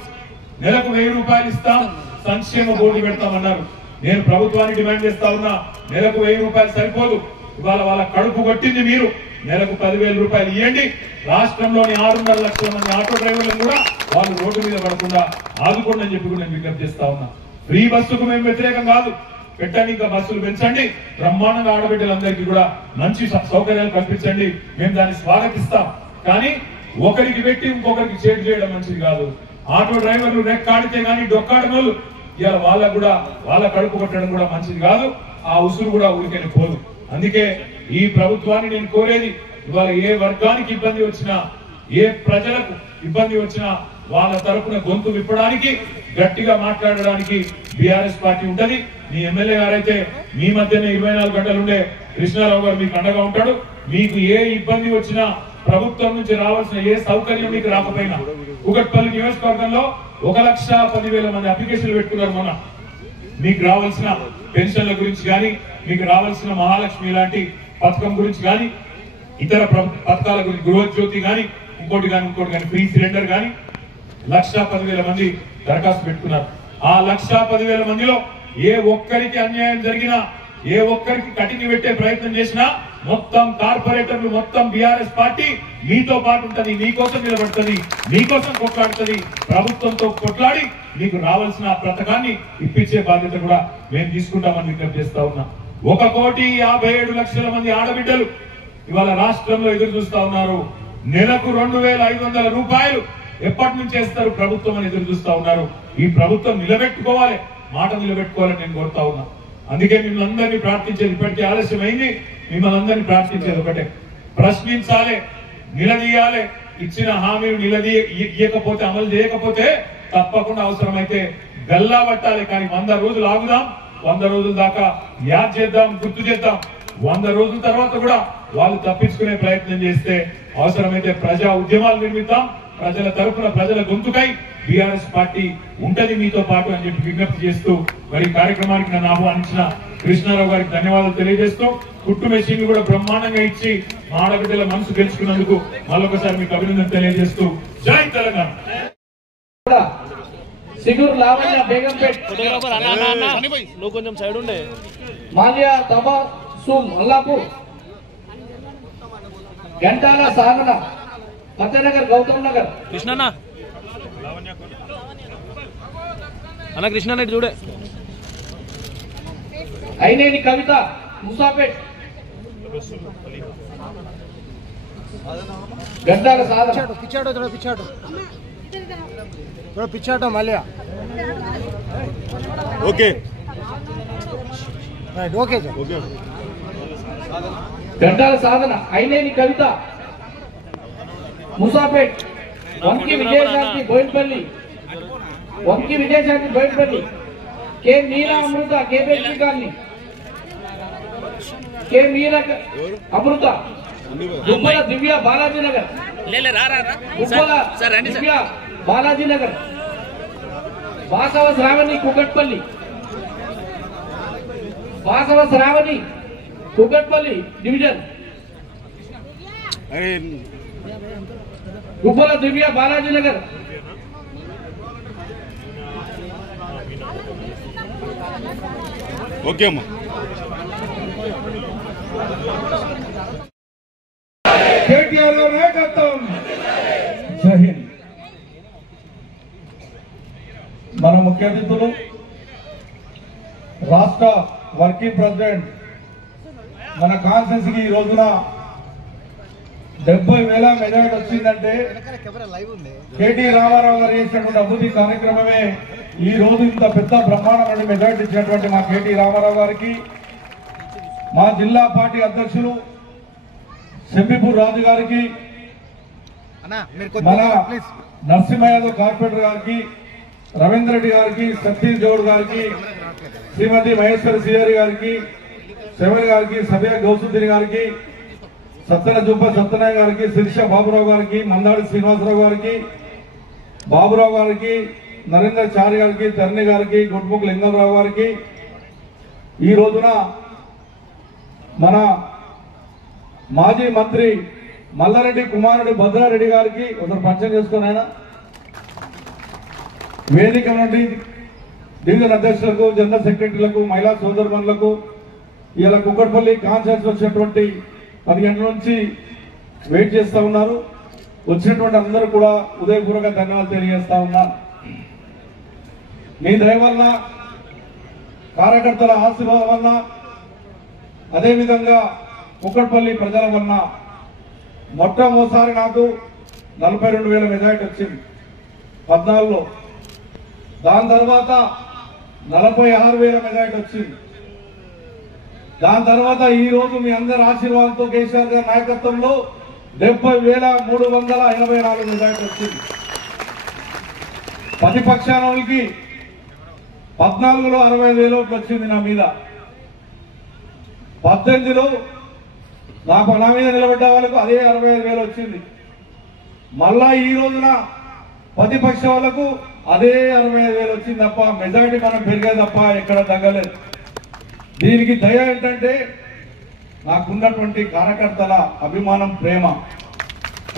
నెలకు 1000 రూపాయలు ఇస్తాం, సంక్షేమ బోర్డు పెడతామన్నారు. నేను ప్రభుత్వాన్ని డిమాండ్ చేస్తా ఉన్నా, నెలకు 1000 రూపాయలు సరిపోదు. ఇవాళ వాళ్ళ కడుపు కొట్టింది మీరు, నెలకు 10,000 రూపాయలు ఇవ్వండి. రాష్ట్రంలోని 6.5 లక్షల మంది ఆటో డ్రైవర్లను కూడా వాళ్ళు రోడ్డు మీద పడకుండా ఆదుకోండి అని చెప్పి కూడా నేను విజ్ఞప్తి చేస్తా ఉన్నా. ఫ్రీ బస్సుకు మేము వ్యతిరేకం కాదు, పెట్టండి, ఇంకా బస్సులు పెంచండి, బ్రహ్మాండంగా ఆడబిడ్డలందరికీ కూడా మంచి సౌకర్యాలు కల్పించండి, మేము దాన్ని స్వాగతిస్తాం. కానీ ఒకరికి పెట్టి ఇంకొకరికి చేటు చేయడం మంచిది కాదు. ఆటో డ్రైవర్లు రెక్కాడితే గానీ డొక్కాడనోళ్ళు ఇవాళ వాళ్ళకు కూడా వాళ్ళ కడుపు కొట్టడం కూడా మంచిది కాదు. ఆ ఉసురు కూడా ఊరికెళ్ళి పోదు. అందుకే ఈ ప్రభుత్వాన్ని నేను కోరేది, ఇవాళ ఏ వర్గానికి ఇబ్బంది వచ్చినా, ఏ ప్రజలకు ఇబ్బంది వచ్చినా వాళ్ళ తరపున గొంతు విప్పడానికి, గట్టిగా మాట్లాడడానికి బీఆర్ఎస్ పార్టీ ఉంటది. మీ ఎమ్మెల్యే గారైతే మీ మధ్యనే 24 గంటలు ఉండే కృష్ణారావు గారు మీకు అండగా ఉంటాడు. మీకు ఏ ఇబ్బంది వచ్చినా, ప్రభుత్వం నుంచి రావాల్సిన ఏ సౌకర్యం మీకు రాకపోయినా, కూకట్పల్లి నియోజకవర్గంలో 1,10,000 మంది అప్లికేషన్లు పెట్టుకున్నారు మొన్న. మీకు రావాల్సిన పెన్షన్ల గురించి కానీ, మీకు రావాల్సిన మహాలక్ష్మి లాంటి పథకం గురించి కానీ, ఇతర పథకాల గురించి, గృహజ్యోతి కానీ, ఇంకోటి కానీ ఫ్రీ సిలిండర్ కానీ 1,10,000 మంది దరఖాస్తు పెట్టుకున్నారు. ఆ 1,10,000 మందిలో ఏ ఒక్కరికి అన్యాయం జరిగినా, ఏ ఒక్కరికి కటింగ్ పెట్టే ప్రయత్నం చేసినా మొత్తం కార్పొరేటర్లు, మొత్తం బీఆర్ఎస్ పార్టీ మీతో పాటు ఉంటది, మీకోసం నిలబడుతుంది, మీకోసం కొట్లాడుతుంది. ప్రభుత్వంతో కొట్లాడి మీకు రావాల్సిన పథకాన్ని ఇప్పించే బాధ్యత కూడా మేము తీసుకుంటామని విజ్ఞప్తి చేస్తా ఉన్నా. 1,57,00,000 మంది ఆడబిడ్డలు ఇవాళ రాష్ట్రంలో ఎదురు చూస్తా ఉన్నారు. నెలకు 2,500 రూపాయలు ఎప్పటి నుంచి చేస్తారు ప్రభుత్వం అని ఎదురు చూస్తా ఉన్నారు. ఈ ప్రభుత్వం నిలబెట్టుకోవాలి, మాట నిలబెట్టుకోవాలని నేను కోరుతా ఉన్నా. అందుకే మిమ్మల్ని అందరినీ ప్రార్థించేది, ఇప్పటికీ ఆలస్యం అయింది, మిమ్మల్ని అందరినీ ప్రార్థించేది ఒకటే, ప్రశ్నించాలి, నిలదీయాలి. ఇచ్చిన హామీలు ఇయ్యకపోతే, అమలు చేయకపోతే తప్పకుండా అవసరమైతే గల్లా పట్టాలి. కానీ 100 రోజులు ఆగుదాం, 100 రోజుల దాకా యాద్ చేద్దాం, గుర్తు చేద్దాం. 100 రోజుల తర్వాత కూడా వాళ్ళు తప్పించుకునే ప్రయత్నం చేస్తే అవసరమైతే ప్రజా ఉద్యమాలు నిర్మిద్దాం. ప్రజల తరఫున, ప్రజల గొంతుకై బీఆర్ఎస్ పార్టీ ఉంటది మీతో పాటు అని చెప్పి విజ్ఞప్తి చేస్తూ, మరి కార్యక్రమానికి నన్ను ఆహ్వానించిన కృష్ణారావు గారికి ధన్యవాదాలు తెలియజేస్తూ, కుట్టు మెషిన్ కూడా బ్రహ్మాండంగా ఇచ్చి మా ఆడబిడ్డల మనసు గెలుచుకున్నందుకు మళ్ళొకసారి మీకు అభినందన తెలియజేస్తూ, జై తెలంగాణ. సిగూర్ లావణ్య బేగంపేట్, నువ్వు కొంచెం సైడ్ ఉండే, మాల్యా తబాసుమ్ అల్లాపూర్, గంటాల సాగన, ఫతేనగర్, గౌతమ్ నగర్. కృష్ణన్న అన్న, కృష్ణన్న ఇటు చూడే. అయినేని కవిత, ముసాపేట్, గంటాల సాగన. పిచ్చాటో మళ్ళీ ఓకే ఓకే గంటాల సాధన, అయినేని కవిత, ముసాపేట్, వంకి విజయశాంతి బోయిన్పల్లి, కే నీలా అమృత, కేబెల్లి కాలనీ, కె మీనక అమృత గుబ్బల దివ్య బాలాజీ నగర్ గుబ్బల దివ్య బాలాజీ నగర్ వాసవ శ్రావణి కుకట్పల్లి వాసవ శ్రావణి కుకట్పల్లి డివిజన్ గుబ్బల దివ్య బాలాజీ నగర్ ఓకే అమ్మా కేటీఆర్ నాయకత్వం జై హింద్. మన ముఖ్య అతిథులు రాష్ట్ర వర్కింగ్ ప్రెసిడెంట్ మన కాన్ఫరెన్స్ కి ఈ రోజున 70,000 మెజారిటీ వచ్చిందంటే కేటీ రామారావు గారు చేసినటువంటి అభివృద్ధి కార్యక్రమమే ఈ రోజు ఇంత పెద్ద బ్రహ్మాండమైన మెజారిటీ ఇచ్చినటువంటి మా కేటీ రామారావు గారికి, మా జిల్లా పార్టీ అధ్యక్షులు సెంబిపూర్ రాజు గారికి, మన నరసింహ యాదవ్ కార్పొరేటర్ గారికి, రవీంద్ర రెడ్డి గారికి, సతీష్ గౌడ్ గారికి, శ్రీమతి మహేశ్వరి సిఆర్ గారికి, శివన్ గారికి, సభ్య గౌసుద్దీన్ గారికి, సత్తన జుంప సత్యనారాయణ గారికి, శిరీష బాబురావు గారికి, మందాడి శ్రీనివాసరావు గారికి, బాబురావు గారికి, నరేంద్ర చారి గారికి, తరణి గారికి, గుడ్ముక్ లింగంరావు గారికి, ఈ రోజున మన మాజీ మంత్రి మల్లారెడ్డి కుమారుడు భద్రారెడ్డి గారికి ఒకరు పరిచయం చేసుకుని ఆయన వేదిక నుండి డివిజన్ అధ్యక్షులకు, జనరల్ సెక్రటరీలకు, మహిళా సోదరులకు, ఇలా కుక్కట్పల్లి కాన్ఫరెన్స్ వచ్చినటువంటి 10 గంటల నుంచి వెయిట్ చేస్తా ఉన్నారు. వచ్చినటువంటి అందరూ కూడా ఉదయపూర్వక ధన్యవాదాలు తెలియజేస్తా ఉన్నా. మీ దయ వల్ల, కార్యకర్తల ఆశీర్వాదం వల్ల, అదేవిధంగా కుక్కట్పల్లి ప్రజల వల్ల మొట్టమొదటిసారి నాకు 42,000 మెజారిటీ వచ్చింది 14లో. దాని తర్వాత 46,000 మెజారిటీ వచ్చింది. దాని తర్వాత ఈ రోజు మీ అందరి ఆశీర్వాదంతో కేసీఆర్ గారి నాయకత్వంలో 70,384 మెజారిటీ వచ్చింది. ప్రతిపక్షానికి 14లో 65,000 ఓట్లు వచ్చింది నా మీద. 18లో నా మీద నిలబడ్డ వాళ్ళకు అదే 65,000 వచ్చింది. మళ్ళా ఈ రోజున ప్రతిపక్ష వాళ్ళకు అదే 65,000 వచ్చింది తప్ప మెజారిటీ మనం పెరిగేది తప్ప ఎక్కడ తగ్గలేదు. దీనికి దయ ఏంటంటే నాకున్నటువంటి కార్యకర్తల అభిమానం, ప్రేమ.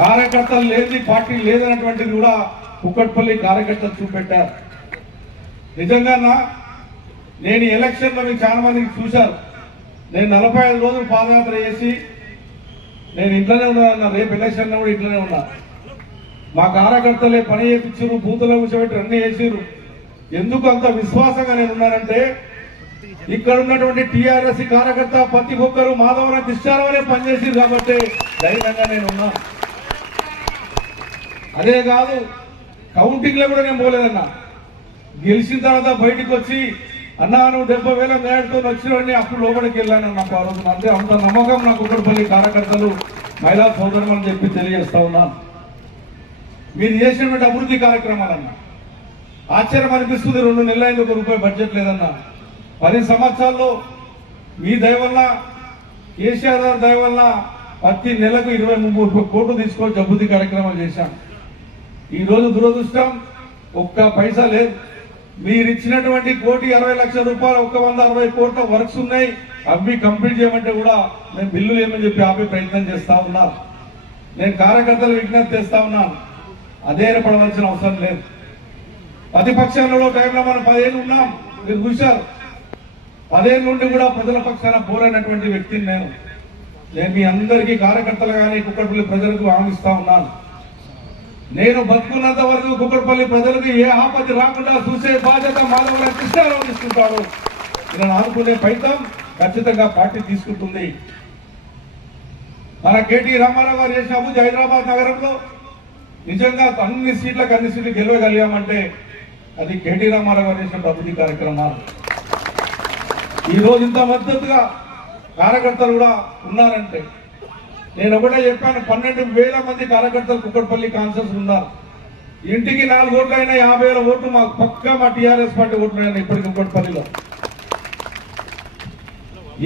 కార్యకర్తలు లేని పార్టీ లేదన్నటువంటిది కూడా కుక్కట్పల్లి కార్యకర్తలు చూపెట్టారు. నిజంగా నేను ఎలక్షన్ లో మీకు చాలా మందికి చూశారు. నేను 45 రోజులు పాదయాత్ర చేసి నేను ఇంట్లోనే ఉన్నానన్న, రేపు ఎలక్షన్ కూడా ఇంట్లోనే ఉన్నా. మా కార్యకర్తలే పని చేయించారు, బూతులో కూర్చోబెట్టి అన్ని చేసిరు. ఎందుకు అంత విశ్వాసంగా నేను ఉన్నానంటే ఇక్కడ ఉన్నటువంటి టీఆర్ఎస్ కార్యకర్త ప్రతి ఒక్కరు మాధవన కృష్ణారావునే పనిచేసి కాబట్టి ధైర్యంగా నేను ఉన్నాను. అదే కాదు, కౌంటింగ్ లో కూడా నేను పోలేదన్నా. గెలిచిన తర్వాత బయటికి వచ్చి అన్నా నువ్వు 70,000 మేడతో వచ్చినవన్నీ అప్పుడు లోపలికి వెళ్ళాను నాకు ఆ రోజు. అంటే అంత నమ్మకం నాకు కుక్కట్పల్లి కార్యకర్తలు, మహిళా సోదరులను చెప్పి తెలియజేస్తా ఉన్నాను. మీరు చేసినటువంటి అభివృద్ధి కార్యక్రమాలన్నా ఆశ్చర్యం అనిపిస్తుంది. 2 నెలలు అయింది, ₹1 బడ్జెట్ లేదన్నా. 10 సంవత్సరాల్లో మీ దయ వల్ల, కేసీఆర్ గారి దయ వల్ల ప్రతి నెలకు 20-30 కోట్లు తీసుకొని అభివృద్ధి కార్యక్రమాలు చేశాం. ఈ రోజు దురదృష్టం ఒక్క పైసా లేదు. మీరు ఇచ్చినటువంటి ₹1,60,00,000 ఒక్క 160 కోట్ల వర్క్స్ ఉన్నాయి. అవి కంప్లీట్ చేయమంటే కూడా మేము బిల్లులు ఏమని చెప్పి ఆపే ప్రయత్నం చేస్తా ఉన్నారు. నేను కార్యకర్తలు విజ్ఞప్తి చేస్తా ఉన్నాను, అధైర్యపడవలసిన అవసరం లేదు. ప్రతిపక్షంలో టైంలో మనం 10 ఏళ్ళు ఉన్నాం, మీరు చూశారు. 10 ఏళ్ళ నుండి కూడా ప్రజల పక్షాన పోరైనటువంటి వ్యక్తిని నేను మీ అందరికీ కార్యకర్తలు కానీ కుక్కట్పల్లి ప్రజలకు హామీస్తా ఉన్నాను. నేను బతుకున్నంత వరకు కుక్కట్పల్లి ప్రజలకు ఏ ఆపత్తి రాకుండా చూసే బాధ్యత మాధవ కృష్ణారావు తీసుకుంటాడు. నేను ఆదుకునే ఫలితం ఖచ్చితంగా పార్టీ తీసుకుంటుంది. మన కేటీ రామారావు గారు చేసిన అభివృద్ధి హైదరాబాద్ నగరంలో నిజంగా అన్ని సీట్లు గెలవగలిగామంటే అది కేటీ రామారావు గారు చేసిన అభివృద్ధి కార్యక్రమాలు. ఈ రోజు ఇంత మద్దతుగా కార్యకర్తలు కూడా ఉన్నారంటే నేను ఒకటే చెప్పాను, 12,000 మంది కార్యకర్తలు కుక్కట్పల్లి కాన్ఫరెన్స్ ఉన్నారు. ఇంటికి 4 ఓట్లు అయినా 50,000 ఓట్లు మాకు పక్కా మా టీఆర్ఎస్ పార్టీ ఓట్లు అయినా ఇప్పటికి కుక్కట్పల్లిలో.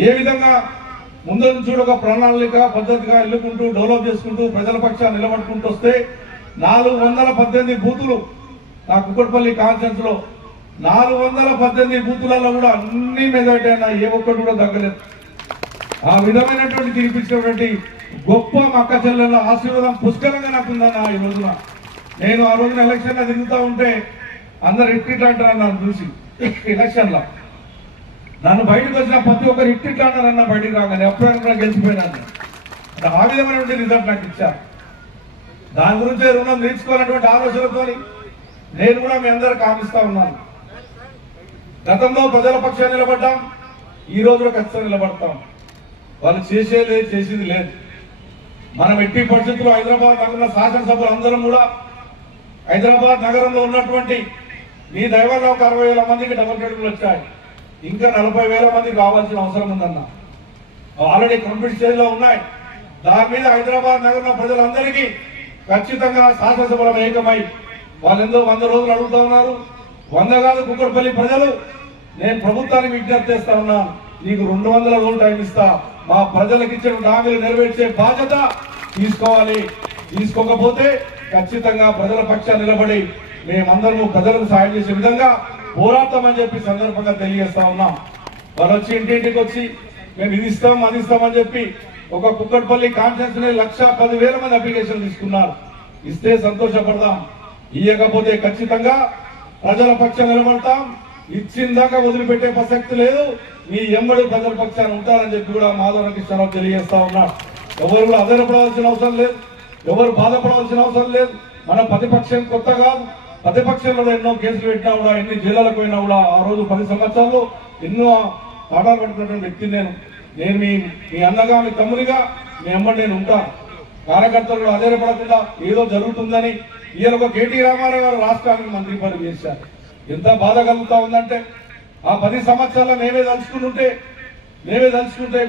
ఏ విధంగా ముందు నుంచి కూడా ఒక ప్రణాళిక పద్ధతిగా ఎల్లుకుంటూ డెవలప్ చేసుకుంటూ ప్రజల పక్షాన్ని నిలబడుకుంటూ వస్తే 418 బూతులు నా కుక్కట్పల్లి కాన్ఫరెన్స్ లో 418 బూతులలో కూడా అన్ని మెజార్టీ అయినా ఏ ఒక్కటి కూడా తగ్గలేదు. ఆ విధమైనటువంటి తీర్పించినటువంటి గొప్ప మక్క చెల్లెల ఆశీర్వాదం పుష్కలంగా నాకుందన్న ఈ రోజున. నేను ఆ రోజున ఎలక్షన్ లో తిరుగుతూ ఉంటే అందరు ఇట్టిట్ అంటారు నన్ను చూసి. ఎలక్షన్ లో నన్ను బయటకు వచ్చిన ప్రతి ఒక్కరు ఇట్టిట్ అంటారన్న బయటికి రాగానే ఎప్పుడైనా గెలిచిపోయినాను. ఆ విధమైనటువంటి రిజల్ట్ నాకు ఇచ్చారు. దాని గురించే రుణం తీర్చుకోవాలన్నటువంటి ఆలోచనతో నేను కూడా మీ అందరికి కామిస్తా ఉన్నాను. గతంలో ప్రజల పక్షాన్ని నిలబడ్డాం, ఈ రోజు కూడా ఖచ్చితంగా నిలబడతాం. వాళ్ళు చేసేది చేసింది లేదు. మనం ఎట్టి పరిస్థితుల్లో హైదరాబాద్ నగరంలో శాసనసభలు అందరం కూడా హైదరాబాద్ నగరంలో ఉన్నటువంటి మీ దైవాల్లో ఒక 60,000 మందికి డబుల్ బెడ్రూమ్లు వచ్చాయి. ఇంకా 40,000 మందికి రావాల్సిన అవసరం ఉందన్న. ఆల్రెడీ కంప్లీట్ స్టేజ్ లో ఉన్నాయి. దాని మీద హైదరాబాద్ నగరంలో ప్రజలందరికీ ఖచ్చితంగా శాసనసభలో ఏకమై వాళ్ళెందో 100 రోజులు అడుగుతా ఉన్నారు. 100 కాదు కుక్కట్పల్లి ప్రజలు, నేను ప్రభుత్వానికి విజ్ఞప్తి చేస్తా ఉన్నాను, నీకు 200 రోజులు టైం ఇస్తా. మా ప్రజలకు ఇచ్చిన హామీలు నెరవేర్చే బాధ్యత తీసుకోవాలి. తీసుకోకపోతే ఖచ్చితంగా ప్రజల పక్షాన్ని నిలబడి మేమందరము ప్రజలకు సాయం చేసే విధంగా పోరాడతామని చెప్పి సందర్భంగా తెలియజేస్తా ఉన్నాం. వాళ్ళు వచ్చి ఇంటింటికి వచ్చి మేము ఇది ఇస్తాం అది ఇస్తామని చెప్పి ఒక కుక్కట్పల్లి కాన్ఫరెన్స్ 1,10,000 మంది అప్లికేషన్ తీసుకున్నారు. ఇస్తే సంతోషపడతాం, ఇయ్యకపోతే ఖచ్చితంగా ప్రజల పక్షాన్ని నిలబడతాం. ఇచ్చిందాకా వదిలిపెట్టే ప్రసక్తి లేదు. మీ ఎంబడి ప్రజల పక్షాన్ని ఉంటారని చెప్పి కూడా మాధవ కృష్ణరావు తెలియజేస్తా ఉన్నారు. ఎవరు కూడా అదనపడవలసిన అవసరం లేదు, ఎవరు బాధపడవలసిన అవసరం లేదు. మన ప్రతిపక్షం కొత్త కాదు. ప్రతిపక్షంలో ఎన్నో కేసులు పెట్టినా కూడా, ఎన్ని జిల్లాలకు పోయినా కూడా ఆ రోజు 10 సంవత్సరాల్లో ఎన్నో పాఠాలు పడుతున్నటువంటి వ్యక్తి నేను మీ అన్నగా మీ తమ్మునిగా మీ అమ్మ నేను ఉంటాను. కార్యకర్తలు అధైర్యపడకుండా ఏదో జరుగుతుందని ఈయన ఒక కేటీ రామారావు గారు రాష్ట్రానికి మంత్రి పదవి చేశారు. ఎంత బాధ కలుగుతా ఉందంటే ఆ 10 సంవత్సరాల్లో మేమే తలుచుకుంటే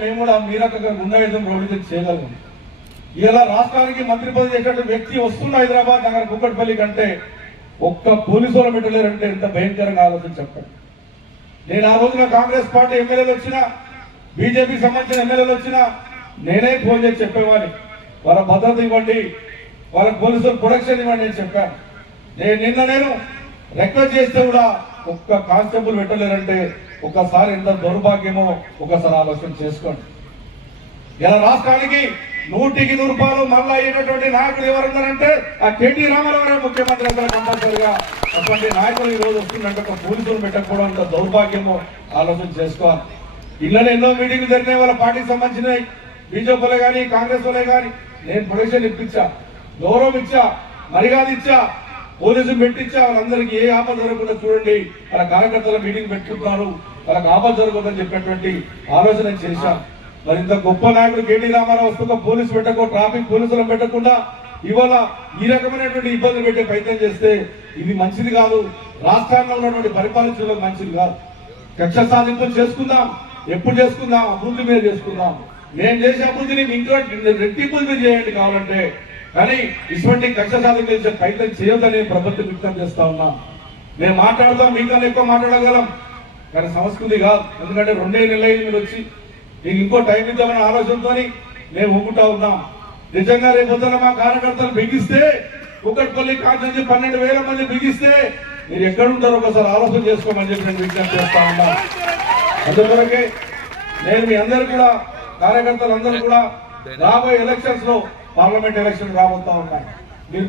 మేము కూడా మీ రకంగా గుండాయుధం రౌడీజం చేయగలం. ఇలా రాష్ట్రానికి మంత్రి పదవి చేసినటువంటి వ్యక్తి వస్తున్న హైదరాబాద్ నగర కుక్కట్పల్లి కంటే ఒక్క పోలీసు వాళ్ళు పెట్టలేరంటే ఎంత భయంకరంగా ఆలోచన చెప్పండి. నేను ఆ రోజున కాంగ్రెస్ పార్టీ ఎమ్మెల్యేలు వచ్చినా, బీజేపీ సంబంధించిన ఎమ్మెల్యేలు వచ్చినా నేనే ఫోన్ చేసి చెప్పేవాడిని, వాళ్ళ భద్రత ఇవ్వండి, వాళ్ళ పోలీసులు ప్రొడక్షన్ ఇవ్వండి అని చెప్పాను. నేను రిక్వెస్ట్ చేస్తే కూడా ఒక్క కానిస్టేబుల్ పెట్టలేరంటే ఒక్కసారి ఎంత దౌర్భాగ్యమో ఒకసారి ఆలోచన చేసుకోండి. ఇలా రాష్ట్రానికి 100కి 100 రూపాయలు మళ్ళా అయ్యేటటువంటి నాయకులు ఎవరున్నారంటే ఆ కేటీ రామారావు ముఖ్యమంత్రి అందరూ కంపల్సరిగా అటువంటి నాయకులు ఈ రోజు వస్తుందంటే ఒక పోలీసులు పెట్టకపోవడం అంత దౌర్భాగ్యమో ఆలోచన చేసుకోవాలి. ఇళ్ళని ఎన్నో మీటింగ్లు జరిగినాయి, వాళ్ళ పార్టీకి సంబంధించినవి, బీజేపీలే కానీ కాంగ్రెస్ వాళ్ళే కానీ. నేను ప్రొడక్షన్ ఇప్పించా, గౌరవం ఇచ్చా, మర్యాద ఇచ్చా, పోలీసులు పెట్టించా. వాళ్ళందరికీ ఏ ఆపద జరగకుండా చూడండి, వాళ్ళ కార్యకర్తల మీటింగ్ పెట్టుకుంటున్నారు, వాళ్ళకి ఆపద జరగదని చెప్పేటువంటి ఆలోచన చేశాం. మరి ఇంత గొప్ప నాయకుడు కేటీ రామారావు వస్తుగా పోలీసు పెట్టకుండా, ట్రాఫిక్ పోలీసులను పెట్టకుండా ఇవాళ ఈ రకమైనటువంటి ఇబ్బందులు పెట్టే ప్రయత్నం చేస్తే ఇది మంచిది కాదు. రాష్ట్రాల్లో ఉన్నటువంటి పరిపాలించడం మంచిది కాదు. కక్ష సాధింపులు చేసుకుందాం, ఎప్పుడు చేసుకుందాం, అభివృద్ధి మీద చేసుకుందాం. మేము చేసే అభివృద్ధిని ఇంకా రెట్టింపులు మీరు చేయండి కావాలంటే, కానీ ఇటువంటి కక్ష సాధింపు చేసే ప్రయత్నం చేయొద్దని ప్రభుత్వం వ్యక్తం చేస్తా ఉన్నాం. మేము మాట్లాడదాం, మీకన్నా ఎక్కువ మాట్లాడగలం, కానీ సంస్కృతి కాదు. ఎందుకంటే 2 నెలలు మీరు వచ్చి నీకు ఇంకో టైం ఇద్దామనే ఆలోచనతో మేము ఒప్పుకుంటా ఉన్నాం. నిజంగా రేపొద్దున మా కార్యకర్తలు బిగిస్తే, కుక్కట్పల్లి కాన్స్టిట్యూన్సీ 12,000 మంది బిగిస్తే మీరు ఎక్కడుంటారో ఒకసారి ఆలోచన చేసుకోమని చెప్పి నేను విజ్ఞప్తి చేస్తా ఉన్నాం. అందుకొరకే నేను మీ అందరూ కూడా, కార్యకర్తలందరూ కూడా రాబోయే ఎలక్షన్స్ లో, పార్లమెంట్ ఎలక్షన్ రాబోతా ఉన్నాయి. మీరు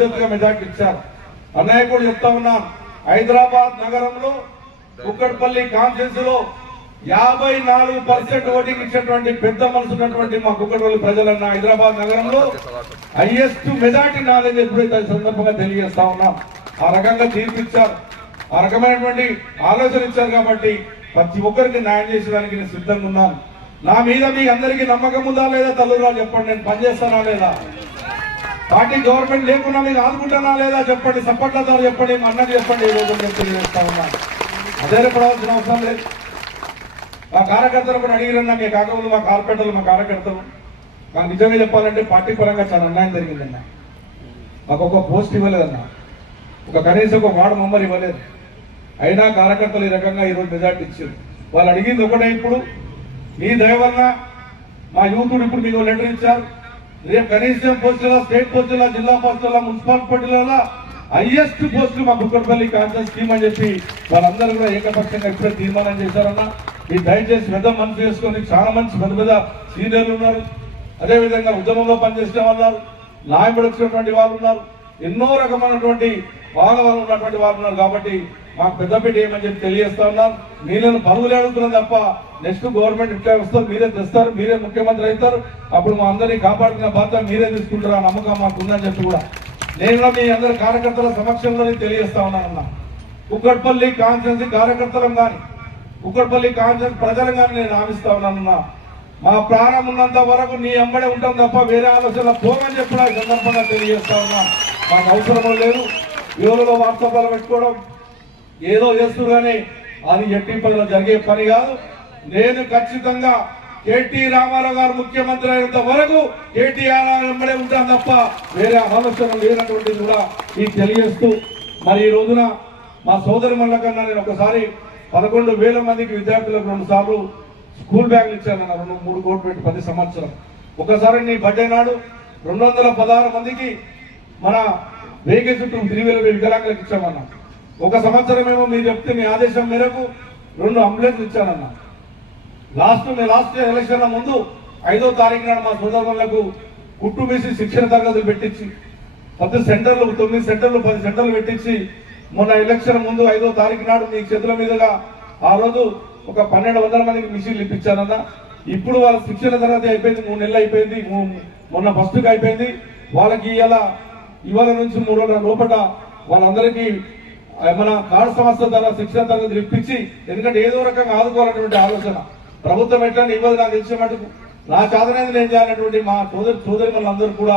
పెద్దగా మెజార్టీ ఇచ్చారు. అన్నయ్య కూడా చెప్తా ఉన్నాను, హైదరాబాద్ నగరంలో కుక్కట్పల్లి కాన్స్టిట్యూన్సీ లో 54% ఓటింగ్ ఇచ్చినటువంటి పెద్ద మనసు ఉన్నటువంటి మా కుక్కట్పల్లి ప్రజలన్న హైదరాబాద్ నగరంలో హైయెస్ట్ మెజార్టీ నాలెడ్జ్ ఎప్పుడైతే సందర్భంగా తెలియజేస్తా ఉన్నాం. ఆ రకంగా తీర్పిచ్చారు, ఆ రకమైనటువంటి ఆలోచన ఇచ్చారు. కాబట్టి ప్రతి ఒక్కరికి న్యాయం చేసేదానికి నేను సిద్ధంగా ఉన్నాను. నా మీద మీ అందరికీ నమ్మకం ఉందా లేదా తల్లురా చెప్పండి. నేను పనిచేస్తానా లేదా, పార్టీ గవర్నమెంట్ లేకుండా మీకు ఆదుకుంటానా లేదా చెప్పండి. సపోర్ట్లతో చెప్పండి, మా అన్నకి చెప్పండి. ఈ రోజు నేను తెలియజేస్తా ఉన్నాను. అధైర్యపడాల్సిన అవసరం లేదు. మా కార్యకర్తలు కూడా అడిగిరన్నా, మీ కాకముందు మా కార్పొరేటర్లు, మా కార్యకర్తలు మాకు నిజంగా చెప్పాలంటే పార్టీ పరంగా చాలా అన్యాయం జరిగిందన్న. మాకు ఒక పోస్ట్ ఇవ్వలేదన్న, కనీసం ఒక వార్డు మెంబర్ ఇవ్వలేదు. అయినా కార్యకర్తలు ఈ రకంగా ఈరోజు మెజార్టీ ఇచ్చారు. వాళ్ళు అడిగింది ఒకటే, ఇప్పుడు మీ దయ వలన మా యూత్ ఇప్పుడు మీకు లెటర్ ఇచ్చారు. రేపు కనీసం పోస్టుల, స్టేట్ పోస్టుల, జిల్లా పోస్టుల, మున్సిపల్ పోస్టుల హైయెస్ట్ పోస్టులు మా కుక్కట్పల్లి కాన్ఫరెన్స్ స్కీమ్ అని చెప్పి వాళ్ళందరూ కూడా ఏకపక్షంగా ఇప్పుడే తీర్మానం చేశారన్నా. ఈ దయచేసి పెద్ద మనసు చేసుకొని చాలా మంచి పెద్ద పెద్ద సీనియర్లు ఉన్నారు, అదేవిధంగా ఉద్యమంలో పనిచేసిన వాళ్ళు ఉన్నారు, న్యాయం వచ్చినటువంటి వాళ్ళు ఉన్నారు, ఎన్నో రకమైనటువంటి వాళ్ళు ఉన్నటువంటి వాళ్ళు ఉన్నారు. కాబట్టి మాకు పెద్దపీట ఏమని చెప్పి తెలియజేస్తా ఉన్నాను. మీరేను పనులు అడుగుతున్నాం తప్ప నెక్స్ట్ గవర్నమెంట్ ఇట్లా వస్తారు, మీరే తెస్తారు, మీరే ముఖ్యమంత్రి అవుతారు, అప్పుడు మా అందరినీ కాపాడుకున్న బాధ్యత మీరే తీసుకుంటారు ఆ నమ్మకం మాకు ఉందని చెప్పి కూడా నేను మీ అందరి కార్యకర్తల సమక్షంలో తెలియజేస్తా ఉన్నానన్నా. కుక్కట్పల్లి కాన్స్టిట్యున్సీ కార్యకర్తలం కానీ కుక్కట్పల్లి కాన్స్టిట్యున్సీ ప్రజలు కానీ నేను హామీస్తా ఉన్నానన్నా. మా ప్రాణం ఉన్నంత వరకు నీ ఎంబడే ఉంటాం తప్ప వేరే ఆలోచనలు పోమని చెప్పి ఈ సందర్భంగా తెలియజేస్తా ఉన్నా. మాకు అవసరం లేదు వివరంలో వాట్సాప్లో పెట్టుకోవడం, ఏదో చేస్తుగానే అది ఎట్టింపల్లో జరిగే పని కాదు. నేను ఖచ్చితంగా కేటీ రామారావు గారు ముఖ్యమంత్రి అయినంత వరకు కేటీఆర్ వెంబడే ఉంటాను తప్ప వేరే ఆలోచన లేనటువంటిది కూడా మీకు తెలియజేస్తూ, మరి ఈ రోజున మా సోదరి మల్ల కన్నా నేను ఒకసారి 11,000 మందికి విద్యార్థులకు 2 సార్లు స్కూల్ బ్యాగులు ఇచ్చాను. 2-3 కోట్లు పెట్టి 10 సంవత్సరం. ఒకసారి నీ బర్త్డే నాడు 216 మందికి మన వేగే చుట్టూ 3,000 వికలాంగులకు ఇచ్చామన్నా. ఒక సంవత్సరం ఏమో మీరు చెప్తే మీ ఆదేశం మేరకు 2 అంబులెన్స్ ఇచ్చానన్నా. లాస్ట్ ఎలక్షన్ల ముందు 5వ తారీఖు నాడు మా సోదరులకు కుట్టు బీసీ శిక్షణ తరగతులు పెట్టించి 10 సెంటర్లు 9 సెంటర్లు 10 సెంటర్లు పెట్టించి మొన్న ఎలక్షన్ ముందు 5వ తారీఖు నాడు మీ చేతుల మీదుగా ఆ రోజు ఒక 1,200 మందికి మిషన్లు ఇప్పించానన్నా. ఇప్పుడు వాళ్ళ శిక్షణ తరగతి అయిపోయింది, 3 నెలలు అయిపోయింది, మొన్న ఫస్ట్కి అయిపోయింది. వాళ్ళకి ఇవాళ నుంచి 3 రోజుల లోపల వాళ్ళందరికీ మన కార్డు సంస్థ ద్వారా శిక్షణ తరగతులు ఇప్పించి, ఎందుకంటే ఏదో రకంగా ఆదుకోవాలన్నటువంటి ఆలోచన ప్రభుత్వం ఎట్లా ఇవ్వదు నాకు తెలిసిన మటుకు. నా చాదనేది నేను చేయాలన్నటువంటి మా సోదరి వాళ్ళందరూ కూడా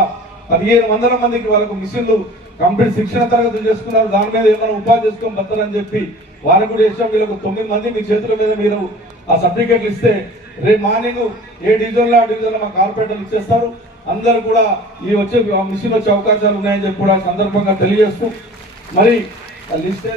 1,500 మందికి వాళ్ళకు మిషన్లు కంప్లీట్ శిక్షణ తరగతులు చేసుకున్నారు. దాని మీద ఏమైనా ఉపాధి చేసుకొని బతారని చెప్పి వాళ్ళకు కూడా ఇష్టం. వీళ్ళకు 9 మంది మీ చేతుల మీద మీరు ఆ సర్టిఫికేట్లు ఇస్తే రేపు మార్నింగ్ ఏ డివిజన్లో ఆ డివిజన్లో మా కార్పొరేటర్లు ఇచ్చేస్తారు. అందరూ కూడా ఈ మిషన్ వచ్చే అవకాశాలు ఉన్నాయని చెప్పి కూడా సందర్భంగా తెలియజేస్తూ మరి లిస్ట్